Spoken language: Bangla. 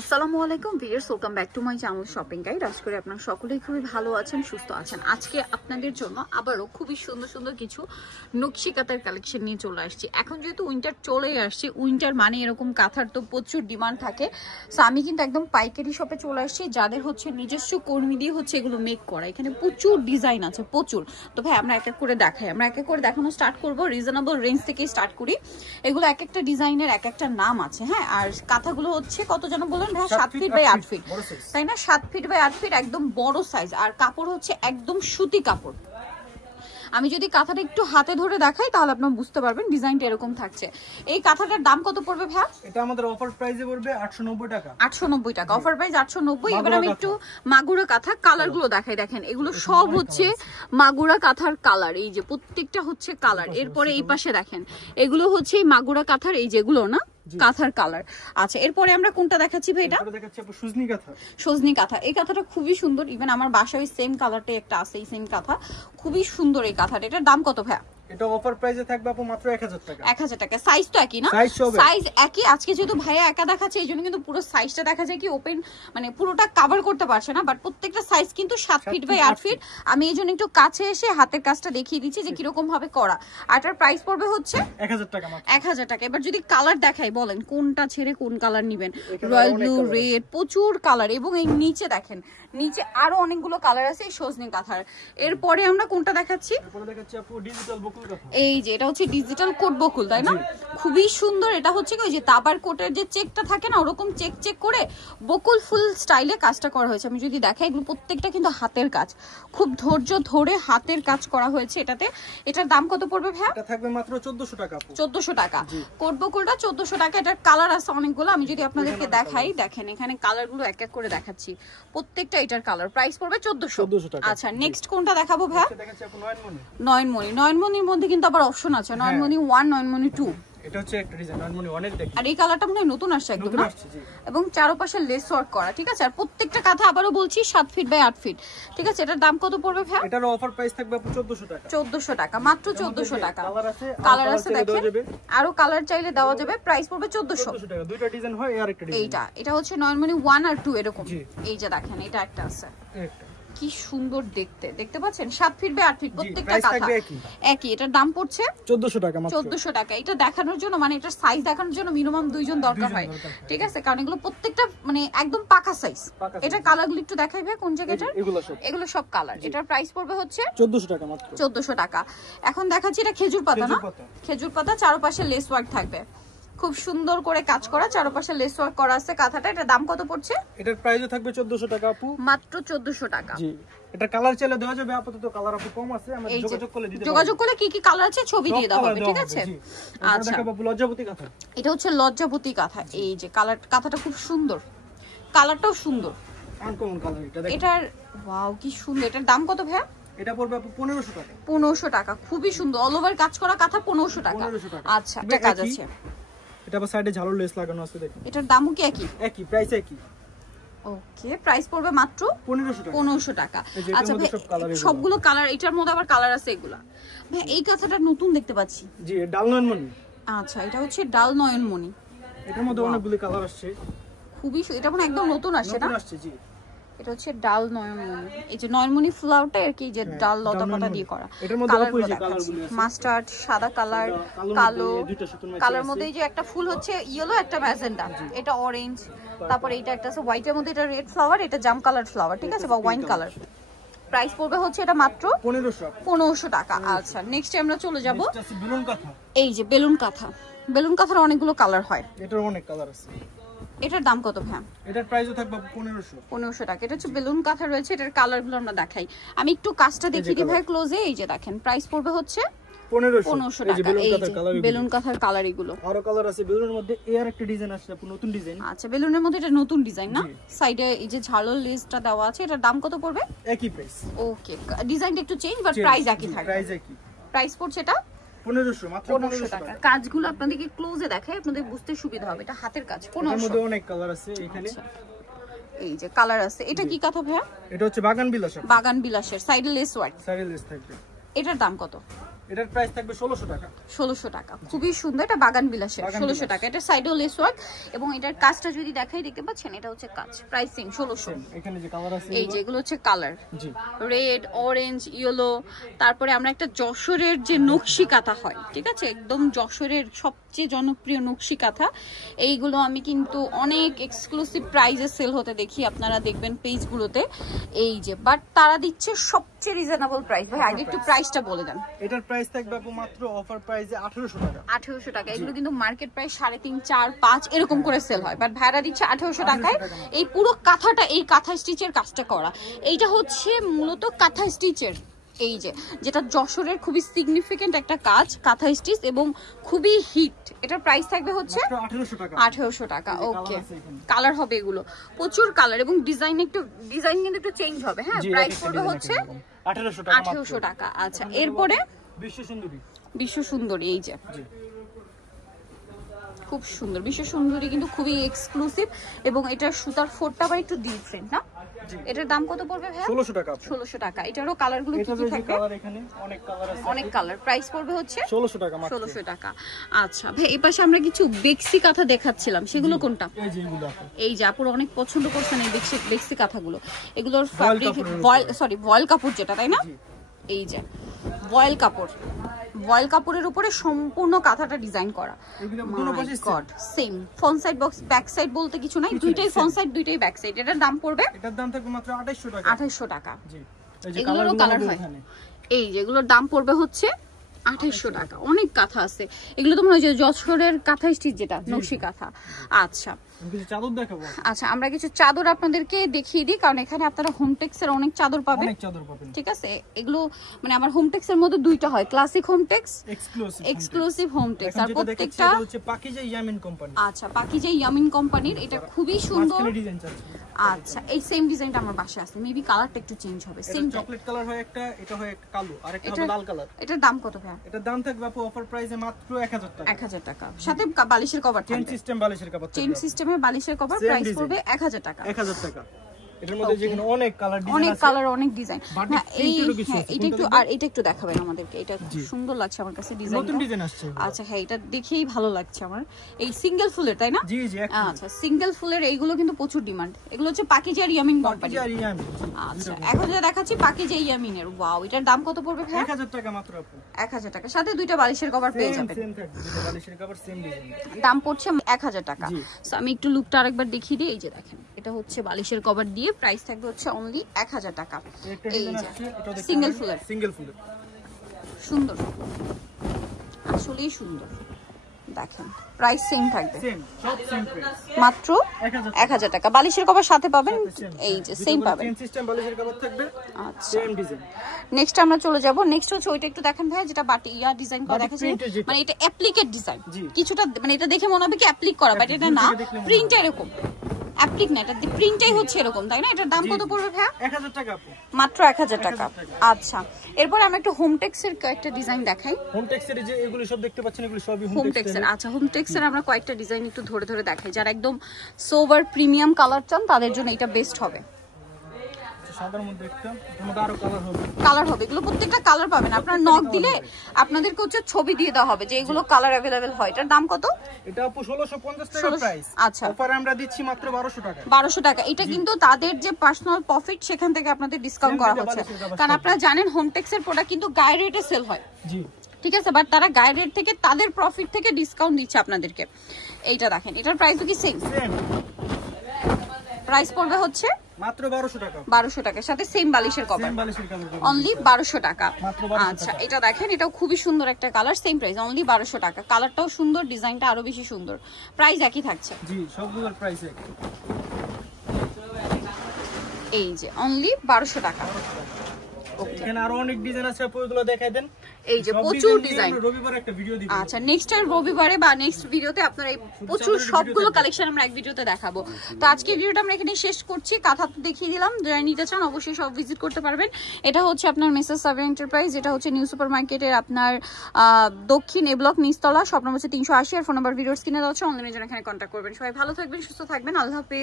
আসসালামু আলাইকুম viewers, welcome back to my channel shopping guide. আশা করি আপনারা সকলেই খুবই ভালো আছেন, সুস্থ আছেন। আজকে আপনাদের জন্য আবারও খুবই সুন্দর সুন্দর কিছু নকশি কাঁথার কালেকশন নিয়ে চলে আসছি। এখন যেহেতু উইন্টার চলে আসছে, উইন্টার মানে এরকম কাঁথার তো প্রচুর ডিমান্ড থাকে। সো আমি কিন্তু একদম পাইকারি শপে চলে আসছি, যাদের হচ্ছে নিজস্ব কর্মী দিয়ে হচ্ছে এগুলো মেক করা। এখানে প্রচুর ডিজাইন আছে, প্রচুর। তো ভাই আমরা এক এক করে দেখাই, আমরা এক এক করে দেখানো স্টার্ট করবো। রিজনেবল রেঞ্জ থেকে স্টার্ট করি। এগুলো এক একটা ডিজাইনের এক একটা নাম আছে। হ্যাঁ, আর কাঁথাগুলো হচ্ছে কত যেন বলেন ভাই, 7 ফিট বাই 8 ফিট, তাই না? 7 ফিট বাই 8 ফিট, একদম বড় সাইজ। আর কাপড় হচ্ছে একদম সুতি কাপড়। আমি যদি কাঁথাটা একটু হাতে ধরে দেখাই তাহলে আপনারা বুঝতে পারবেন ডিজাইনটা এরকম থাকছে। এই কাঁথাটার দাম কত পড়বে ভাই? এটা আমাদের অফার প্রাইসে পড়বে 890 টাকা। 890 টাকা, অফার প্রাইস 890। এবার আমি একটু মাগুরা কাঁথা কালারগুলো দেখাই। দেখেন এগুলো সব হচ্ছে মাগুরা কাঁথার কালার, এই যে প্রত্যেকটা হচ্ছে কালার। এরপরে এই পাশে দেখেন এগুলো হচ্ছে মাগুরা কাঁথার, এই যেগুলো না কাঁথার কালার। আচ্ছা, এরপরে আমরা কোনটা দেখাচ্ছি ভাই? এটা দেখাচ্ছি আপু সজনি কাঁথা। সজনি কাঁথা, এই কাঁথাটা খুবই সুন্দর। ইভেন আমার বাসায় সেম কালারটাই একটা আছে, এই সেম কাঁথা, খুবই সুন্দর এই কাঁথাটা। এটার দাম কত ভাই? এটা অফার প্রাইসে থাকবে আপু মাত্র 1000 টাকা। 1000 টাকা। সাইজ তো একই না? সাইজ একই। আজকে যেহেতু ভাইয়া একা দেখাচ্ছে এই জন্য কিন্তু পুরো সাইজটা দেখা যায় কি ওপেন, মানে পুরোটা কভার করতে পারছে না, বাট প্রত্যেকটা সাইজ কিন্তু 7 ফিট বাই 8 ফিট। আমি এই জন্য একটু কাছে এসে হাতের কাজটা দেখিয়ে দিচ্ছি যে কিরকম ভাবে করা। আর এটার প্রাইস পড়বে হচ্ছে 1000 টাকা মাত্র। 1000 টাকা। এবার যদি কালার দেখাই, বলেন কোনটা ছেড়ে কোন কালার নেবেন? রয়্যাল ব্লু, রেড, প্রচুর কালার। এবং এই নিচে দেখেন, নিচে আরো অনেকগুলো কালার আছে এই সজনি কাঁথার। এরপরে আমরা কোনটা দেখাচ্ছি? এরপরে দেখাচ্ছি আপু ডিজিটাল বকুল কাঁথা। এই যে এটা হচ্ছে ডিজিটাল কোট বকুল, তাই না? খুবই সুন্দর। এটা হচ্ছে কি ওই যে তাবার কোটের যে চেকটা থাকে না, ওরকম চেক চেক করে বকুল ফুল স্টাইলে কাজটা করা হয়েছে। আমি যদি দেখাই, এগুলো প্রত্যেকটা কিন্তু হাতের কাজ, খুব ধৈর্য ধরে হাতের কাজ করা হয়েছে এটাতে। এটার দাম কত পড়বে ভাই? এটা থাকবে মাত্র 1400 টাকা আপু। 1400 টাকা। কোট বকুলটা 1400 টাকা। এটার কালার আছে অনেকগুলো, আমি যদি আপনাদেরকে দেখাই, দেখেন এখানে কালারগুলো এক এক করে দেখাচ্ছি। প্রত্যেকটা এটার কালার প্রাইস পড়বে 1400 টাকা। আচ্ছা, নেক্সট কোনটা দেখাবো ভাই? দেখাচ্ছি আপু নয়নমণি। নয়নমণি। নয়নমণির মধ্যে কিন্তু আবার অপশন আছে, নয়নমণি 1, নয়নমণি 2। এটা হচ্ছে একটা ডিজাইন নয়নমণি অনেক দেখি। আর এই কালারটা মনে হয় নতুন আসছে একদম না? এবং চারপাশে লেস ওয়ার্ক করা, ঠিক আছে। আর প্রত্যেকটা কাঁথা আবারও বলছি 7 ফিট বাই 8 ফিট, ঠিক আছে। এটার দাম কত পড়বে ভাই? এটার অফার প্রাইস থাকবে আপু 1400 টাকা। 1400 টাকা, মাত্র 1400 টাকা। কালার আছে দেখেন, আরো কালার চাইলে দেওয়া যাবে। প্রাইস পড়বে 1400 টাকা। দুইটা ডিজাইন হয় আর একটা ডিজাইন। এটা হচ্ছে নয়নমণি 1 আর 2 এরকম। এই যে দেখেন এটা একটা আছে, একটা কি সুন্দর দেখতে, দেখতে পাচ্ছেন? 7 ফিট বাই 8 ফিট প্রত্যেকটা কাঁথা একই। এটার দাম পড়ছে 1400 টাকা মাত্র। 1400 টাকা। এটা দেখানোর জন্য, মানে এটার সাইজ দেখানোর জন্য মিনিমাম 2 জন দরকার হয়, ঠিক আছে। কারণ এগুলো প্রত্যেকটা মানে একদম পাকা সাইজ। এটা কালারগুলো একটু দেখাই ভাই, কোন জায়গাটা? এগুলো সব কালার। এটার প্রাইস পড়বে হচ্ছে 1400 টাকা মাত্র। 1400 টাকা। এখন দেখাচ্ছি এটা খেজুর পাতা না? খেজুর পাতা, চারপাশে লেস ওয়ার্ক থাকবে, খুব সুন্দর করে কাজ করা, চারপাশে লেস ওয়ার্ক করা আছে কাঁথাটা। এটার দাম কত পড়ছে? এটার প্রাইসও থাকবে 1400 টাকা আপু, মাত্র 1400 টাকা। জি। এটা কালার চাইলে দেওয়া যাবে, আপাতত কালার আপু কম আছে, আমরা যোগাযোগ করলে কি কি কালার আছে ছবি দিয়ে দেওয়া হবে, ঠিক আছে। আচ্ছা, দেখাবো লজ্জাবতী কাঁথা। এটা হচ্ছে লজ্জাবতী কাঁথা। এই যে কালার, কাঁথাটা খুব সুন্দর, কালারটাও সুন্দর, আনকমন কালার এটা দেখেন। এটার ওয়াও কি সুন্দর। এটার দাম কত ভাই? এটা পড়বে আপু 1500 টাকা। 1500 টাকা, খুবই সুন্দর। অল ওভার কাজ করা কাঁথা 1500 টাকা। আচ্ছা, একটা কাজ আছে। এটা আবার সাইডে ঝালর লেস লাগানো আছে দেখেন। এটার দামও কি একই? একই প্রাইস, একই। ওকে, প্রাইস পড়বে মাত্র 1500 টাকা। আচ্ছা ভাই, সবগুলো কালার, এটার মধ্যে আবার কালার আছে এগুলা। ভাই এই কাঁথাটা নতুন দেখতে পাচ্ছি। জি, ডাল নয়নমণি। আচ্ছা, এটা হচ্ছে ডাল নয়নমণি। এটার মধ্যে অনেকগুলো কালার আসছে, খুবই এটা মানে একদম নতুন আসছে না? নতুন আসছে, জি। এটা হচ্ছে ডাল নয়নমণি। এই যে নয়নমণি ফ্লাওয়ারটা আর কি, যে ডাল লতা পাতা দিয়ে করা। এটার মধ্যে অপোজিট কালারগুলো আছে, মাস্টার্ড, সাদা কালার, কালো কালার মধ্যে এই যে একটা ফুল হচ্ছে ইয়েলো, একটা ম্যাজেন্টা, এটা অরেঞ্জ, তারপরে এটা একটা আছে হোয়াইটের মধ্যে, এটা রেড ফ্লাওয়ার, এটা জাম কালার ফ্লাওয়ার, ঠিক আছে, বা ওয়াইন কালার। প্রাইস পড়বে হচ্ছে এটা মাত্র 1500 টাকা। আচ্ছা, নেক্সট আমরা চলে যাব বেলুন কাঁথা। এই যে বেলুন কাঁথা। বেলুন কাঁথার অনেকগুলো কালার হয়, এটার অনেক কালার আছে। এটার দাম কত ভাই? এটার প্রাইসও থাকবে 1500 টাকা। এটা হচ্ছে বেলুন কাঁথা রয়েছে, এটার কালারগুলো আমরা দেখাই। আমি একটু কাজটা দেখিয়ে দিই ভাই ক্লোজে। এই যে দেখেন প্রাইস পড়বে হচ্ছে 1500 টাকা। এই যে বেলুন কাঁথার কালার, এগুলো আরো কালার আছে। বেলুনের মধ্যে এর একটা ডিজাইন আছে, নতুন ডিজাইন। আচ্ছা, বেলুনের মধ্যে এটা নতুন ডিজাইন না? সাইডে এই যে ঝালর লেসটা দেওয়া আছে। এটার দাম কত পড়বে? একই প্রাইস। ওকে, ডিজাইনটা একটু চেঞ্জ, বাট প্রাইস একই থাকবে। প্রাইস একই। প্রাইস পড়ছে এটা 1500, মাত্র 1500 টাকা। কাজগুলো আপনাদেরকে ক্লোজে দেখাই, আপনাদের বুঝতে সুবিধা হবে। এটা হাতের কাজ। 1500 এর মধ্যে অনেক কালার আছে এখানে। এই যে কালার আছে। এটা কি কাঁথা ভাইয়া? এটা হচ্ছে বাগান বিলাস। বাগান বিলাসের সাইডে লেস ওয়ার্ক, সাইডে লেস থাকবে। এটার দাম কত? এটার প্রাইস থাকবে 1600 টাকা। 1600 টাকা, খুবই সুন্দর। এটা বাগান বিলাসের 1600 টাকা। এটা সাইডেও লেস ওয়ার্ক এবং এটার কাজটা যদি দেখাই দেখতে পাচ্ছেন, এটা হচ্ছে কাজ। Price same 1600। এখানে যে কালার আছে এই যে এগুলো হচ্ছে কালার, জি রেড, অরেঞ্জ, ইয়েলো। তারপরে আমরা একটা যশোরের যে নকশি কাঁথা হয়, ঠিক আছে, একদম যশোরের সবচেয়ে জনপ্রিয় নকশি কাঁথা, এইগুলো আমি কিন্তু অনেক এক্সক্লুসিভ প্রাইজে সেল হতে দেখি, আপনারা দেখবেন পেজগুলোতে। এই যে বাট তারা দিচ্ছে সবচেয়ে রিজনেবল প্রাইস। ভাই আগে একটু প্রাইসটা বলে দেন। এটার প্রাইস থাকবে আপু মাত্র অফার প্রাইসে 1800 টাকা। 1800 টাকা। এগুলো কিন্তু মার্কেট প্রাইস 3.5, 4, 5 এরকম করে সেল হয়, বাট ভাড়া দিচ্ছে 1800 টাকায়। এই পুরো কাঁথাটা, এই কাঁথা স্টিচের কাজটা করা, এইটা হচ্ছে মূলত কাঁথা স্টিচের। এই যে যেটা যশোরের খুবই সিগনিফিকেন্ট একটা কাজ, কাঁথা স্টিচ, এবং খুবই হিট। এটার প্রাইস থাকবে হচ্ছে 1800 টাকা। 1800 টাকা। ওকে, কালার হবে এগুলো, প্রচুর কালার, এবং ডিজাইন কিন্তু একটু চেঞ্জ হবে। হ্যাঁ, প্রাইস পড়বে হচ্ছে 1800 টাকা। আচ্ছা, এরপরে বিশ্ব সুন্দরী। এই যে খুব সুন্দর বিশ্ব সুন্দরী, কিন্তু খুবই এক্সক্লুসিভ, এবং এটার সুতার ফোরটা আবার একটু ডিফারেন্ট না? এটার দাম কত পড়বে ভাই? 1600 টাকা। 1600 টাকা। এটারও কালারগুলো কি কি থাকবে? এখানে অনেক কালার আছে, অনেক কালার। প্রাইস পড়বে হচ্ছে 1600 টাকা মাত্র। 1600 টাকা। আচ্ছা ভাই, এই পাশে আমরা কিছু বেক্সি কাঁথা দেখাচ্ছিলাম, সেগুলো কোনটা? এই যে এগুলো আছে। এই যে আপুরা অনেক পছন্দ করছেন এই বেক্সি কাঁথাগুলো। এগুলোর ফ্যাব্রিক ভয়েল কাপড় যেটা, তাই না? এই যে ভয়েল কাপড়, ভয়েল কাপড়ের উপরে সম্পূর্ণ কাঁথাটা ডিজাইন করা। Same front side box, back side বলতে কিছু নাই, দুইটাই ফ্রন্ট সাইড, দুইটাই ব্যাক সাইড। এটার দাম পড়বে, এটার দাম থাকবে মাত্র 2800 টাকা। 2800 টাকা। জি, এই যে এগুলোরও কালার হয়। এই যেগুলোর দাম পড়বে হচ্ছে 2800 টাকা। অনেক কাঁথা আছে, এগুলো তো মনে হয় যে যশোরের কাঁথা স্টিচ, যেটা নকশি কাঁথা। আচ্ছা চাদর দেখাবো। আচ্ছা, আমরা কিছু চাদর আপনাদেরকে দেখিয়ে দিই, কারণ এখানে আপনারা হোমটেক্স এর অনেক চাদর পাবেন। ঠিক আছে, এগুলো মানে আমার হোমটেক্স এর মধ্যে দুইটা হয়, ক্লাসিক হোমটেক্স, এক্সক্লুসিভ হোমটেক্স, আর প্রত্যেকটা হচ্ছে পাকিজা ইয়ামিন কোম্পানি। আচ্ছা, পাকিজা ইয়ামিন কোম্পানির। এটা খুবই সুন্দর। আচ্ছা, এই সেম ডিজাইনটা আমার বাসায় আছে, মেবি কালারটা একটু চেঞ্জ হবে। সেম চকলেট কালার হয় একটা, এটা হয় একটা কালো, আর একটা হবে লাল কালার। এটার দাম কত ভাই? এটার দাম থাকবে আপু অফার প্রাইসে মাত্র 1000 টাকা। 1000 টাকা, সাথে বালিশের কভার থাকবে, চেইন সিস্টেম বালিশের কভার, চেইন সিস্টেমে বালিশের কভার। প্রাইস পড়বে 1000 টাকা। 1000 টাকা। এটার মধ্যে যেখানে অনেক কালার ডিজাইন আছে, অনেক কালার, অনেক ডিজাইন। হ্যাঁ, এটা একটু, আর এটা একটু দেখাবেন আমাদেরকে। এটা খুব সুন্দর লাগছে আমার কাছে ডিজাইন, নতুন ডিজাইন আসছে। আচ্ছা হ্যাঁ, এটা দেখেই ভালো লাগছে আমার। এই সিঙ্গেল ফুলের, তাই না? জি জি। আচ্ছা, সিঙ্গেল ফুলের এইগুলো কিন্তু প্রচুর ডিমান্ড। এগুলো হচ্ছে পাকিজা ইয়ামিন কোম্পানি। আচ্ছা, এখন যেটা দেখাচ্ছি পাকিজা ইয়ামিনের। ওয়াও, এটার দাম কত পড়বে ভাই? 1000 টাকা মাত্র আপু। 1000 টাকা, সাথে দুইটা বালিশের কভার পেয়ে যাবেন। সেম থাকবে, দুটো বালিশের কভার সেম ডিজাইন। দাম পড়ছে 1000 টাকা। সো আমি একটু লুকটা আরেকবার দেখিয়ে দিই। এই যে দেখেন, এটা হচ্ছে বালিশের কভার দিয়ে, প্রাইস থাকবে হচ্ছে অনলি 1000 টাকা। এই যে সিঙ্গেল ফুলের, সুন্দর, আসলেই সুন্দর। দেখেন, প্রাইস সেম থাকবে, মাত্র 1000 টাকা। বালিশের কভার সাথে পাবেন, এই যে সেম পাবেন। আচ্ছা, সেম ডিজাইন। নেক্সট আমরা চলে যাব। নেক্সট হচ্ছে ওইটা একটু দেখেন ভাই, যেটা বাটি ইয়া ডিজাইন করা দেখাচ্ছে, মানে এটা অ্যাপ্লিকেট ডিজাইন কিছুটা, মানে এটা দেখে মনে হবে কি অ্যাপ্লিক করা, বাট এটা না, প্রিন্ট এরকম অ্যাপ্লিক না, এটা প্রিন্টটাই হচ্ছে এরকম, তাই না? এটার দাম কত পড়বে ভাই? 1000 টাকা আপু, মাত্র 1000 টাকা। আচ্ছা, এরপর আমরা একটু হোমটেক্সের কয়েকটা ডিজাইন দেখাই। হোমটেক্সের যে এগুলো সব দেখতে পাচ্ছেন, এগুলো সবই হোমটেক্সের। আচ্ছা, হোমটেক্সের আমরা কয়েকটা ডিজাইন একটু ধরে ধরে দেখাই, যারা একদম সোভার প্রিমিয়াম কালার চান তাদের জন্য এটা বেস্ট হবে। সাদার মধ্যে একটা, এর মধ্যে আরো কালার হবে, কালার হবে, এগুলো প্রত্যেকটা কালার পাবেন। আপনারা নক দিলে আপনাদেরকে হচ্ছে ছবি দিয়ে দেওয়া হবে যে এগুলো কালার अवेलेबल হয়। এটার দাম কত? এটা আপু 1650 টাকা প্রাইস। আচ্ছা, অফারে আমরা দিচ্ছি মাত্র 1200 টাকা। 1200 টাকা। এটা কিন্তু তাদের যে পার্সোনাল প্রফিট, সেখান থেকে আপনাদের ডিসকাউন্ট করা হচ্ছে, কারণ আপনারা জানেন হোমটেক্সের প্রোডাক্ট কিন্তু গায়ে রেটে সেল হয়। জি, ঠিক আছে, বাট তারা গায়ে রেট থেকে তাদের প্রফিট থেকে ডিসকাউন্ট দিচ্ছে আপনাদেরকে। এইটা দেখেন, এটার প্রাইস কি সেম? প্রাইস পড়বে হচ্ছে মাত্র 1200 টাকা। 1200 টাকার সাথে সেম বালিশের কভার, অনলি 1200 টাকা। আচ্ছা, এটা দেখেন, এটাও খুবই সুন্দর একটা কালার, সেম প্রাইস, অনলি 1200 টাকা। কালারটাও সুন্দর, ডিজাইনটা আরো বেশি সুন্দর, প্রাইস একই থাকছে। জি, সবগুলোর প্রাইস একই। এই যে অনলি 1200 টাকা। এখানে আরো অনেক ডিজাইন আছে, ওইগুলো দেখাই দেন। এই যে প্রচুর ডিজাইন, রবিবার একটা ভিডিও দিব। আচ্ছা, নেক্সট টাইম রবিবারে বা নেক্সট ভিডিওতে আপনারা এই প্রচুর সবগুলো কালেকশন আমরা এক ভিডিওতে দেখাবো। তো আজকে ভিডিওটা আমরা এখানে শেষ করছি। কাঁথা তো দেখিয়ে দিলাম, যারা নিতে চান অবশ্যই সব ভিজিট করতে পারবেন। এটা হচ্ছে আপনার মেসেজ সাভে এন্টারপ্রাইজ, এটা হচ্ছে নিউ সুপার মার্কেটের আপনার দক্ষিণ এ ব্লক নিচতলা, শপ নম্বর হচ্ছে 380, আর ফোন নাম্বার ভিডিওর স্ক্রিনে দেওয়া আছে। অনলাইনে যারা এখানে কন্ট্যাক্ট করবেন। সবাই ভালো থাকবেন, সুস্থ থাকবেন, আল্লাহ হাফেজ।